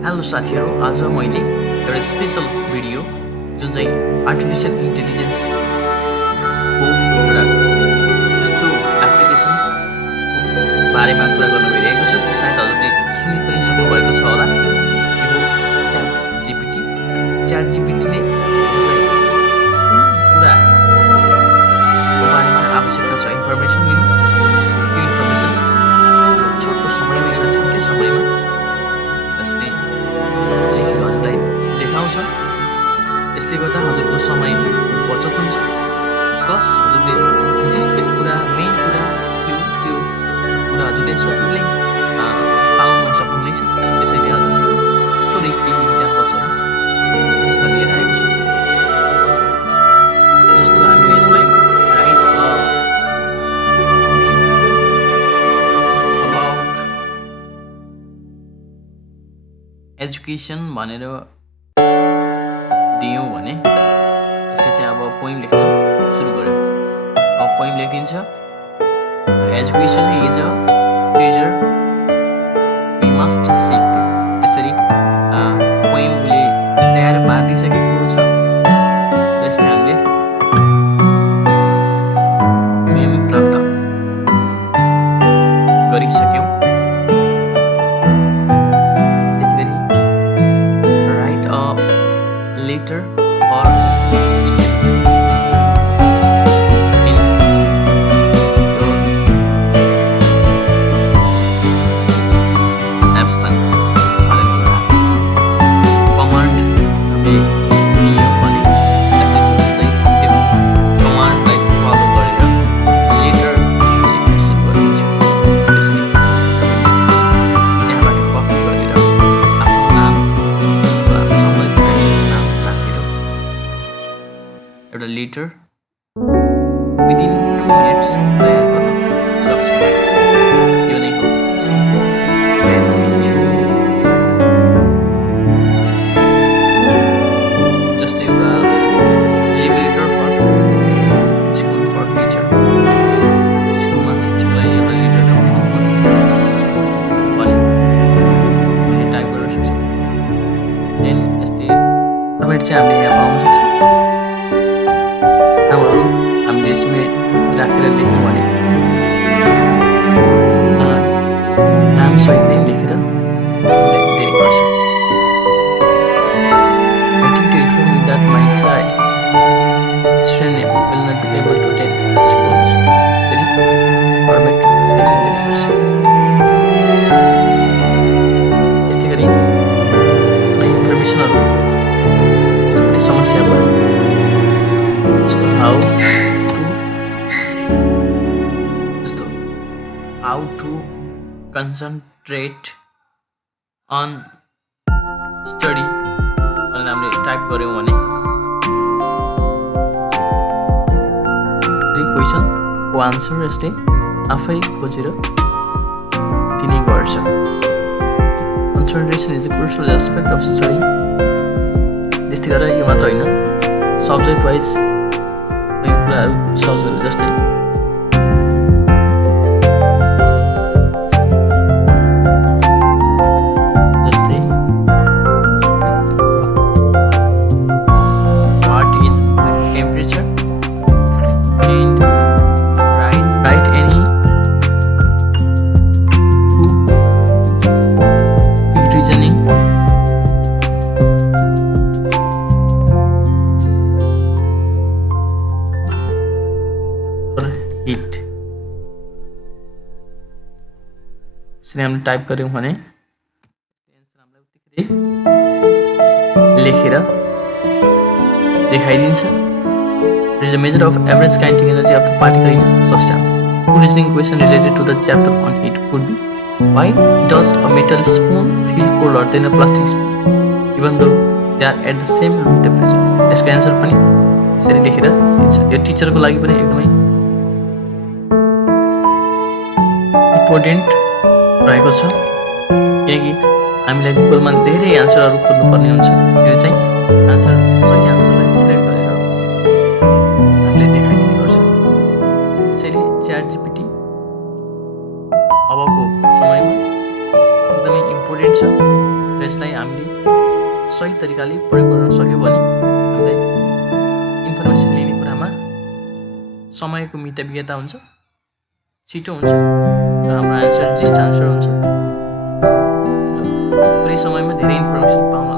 Hello साथीहरू, आज मैले एउटा स्पेशल भिडियो जुन चाहिँ आर्टिफिसियल इन्टेलिजेन्सको एउटा यस्तो एप्लिकेसन बारेमा कुरा गर्न गइरहेको छु। सायद हजुरले सुनि पनि सक्नुभएको छ होला। यो हो च्याट जिपिटी। च्याट जिपिटीले पुरा बारेमा आवश्यकता छ इन्फर्मेसन लिनु। यो इन्फर्मेसन छोटो समयमा एउटा छुट्टै समयमा यसले लेखेर हजुरलाई देखाउँछ। यसले गर्दा हजुरको समय बचत हुन्छ, प्लस हजुरले जिस्ट कुरा मेन कुरा त्यो कुरा हजुरले सजिलै पाउन सक्नुहुनेछ। त्यसैले हजुरले थोरै केही इक्जाम्पल्सहरू यसमा लिएर आएको छु। जस्तो हामीले यसलाई राइट अबाउट एजुकेसन भनेर दियौँ भने यसले चाहिँ अब पोइम लेख्न सुरु गर्यो। अब पोइम लेखिदिन्छ। Education is a treasure we must seek. यसरी पोइम उसले तयार पारिदिइसकेको छ। यसले हामीले पोइम प्राप्त गरिसक्यौँ। Later or in your absence. Command हामीले नियम भने यसै जस्तै त्यो कमान्डलाई फलो गरेर लेटर लेख्न सुरु गरिन्छ। त्यसरी त्यहाँबाट कपी गरेर आफ्नो नाम वा सम्बन्धित नाम एउटा लेटर विदिन 2 मिनट्स तयार गर्न सक्छ। यो नै हो बेनिफिट। जस्तै एउटा letter for school for teacher. स्कुलमा शिक्षकलाई एउटा लेटर पठाउनु पर्यो भने हामीले टाइप गर्न सक्छौँ। देन यस्तै फर्मेट चाहिँ हामीले यहाँ पाउन सक्छौँ। नामहरू हामीले यसमै राखेर लेख्यौँ भने नामसहित नै लेखेर दिने गर्छ। Waiting to inform you that my child student name will not be able to attend school. यसरी फर्मेट लेखिदिने गर्छ। यस्तै गरी इन्फर्मेसनहरू यस्तो कुनै समस्या भयो जस्तो how to concentrate on study भनेर हामीले टाइप गऱ्यौँ भने क्वेसनको आन्सर यसले आफै खोजेर दिने गर्छ। Concentration is a crucial aspect of study. त्यस्तै गरेर यो मात्र होइन, सब्जेक्ट वाइज कुनै कुराहरू सर्च गरेर जस्तै what is the temperature and write any reasoning hit. यसरी हामीले टाइप गऱ्यौँ भने एन्सर हामीलाई उत्तिकै लेखेर देखाइदिन्छ। It is a measure of average kinetic energy of the particle in a substance. Two reasoning questions related to the chapter on heat could be: why does a metal spoon feel colder than a plastic spoon even though they are at the same room temperature? यसको answer पनि यसरी लेखेर दिन्छ। यो टिचरको लागि पनि एकदमै इम्पोर्टेन्ट रहेको छ, किनकि हामीलाई गुगलमा धेरै आन्सरहरू खोज्नुपर्ने हुन्छ। यो चाहिँ सही आन्सरलाई सिलेक्ट गरेर हामीले देखाइदिने गर्छ। यसैले च्याट जिपिटी अबको समयमा एकदमै इम्पोर्टेन्ट छ। र यसलाई हामीले सही तरिकाले प्रयोग गर्न सक्यौँ भने हामीलाई इन्फर्मेसन लिने कुरामा समयको मितव्ययता हुन्छ, छिटो हुन्छ र हाम्रो आन्सर जिस्ट आन्सर हुन्छ र पुरै समयमा धेरै इन्फर्मेसन पाउन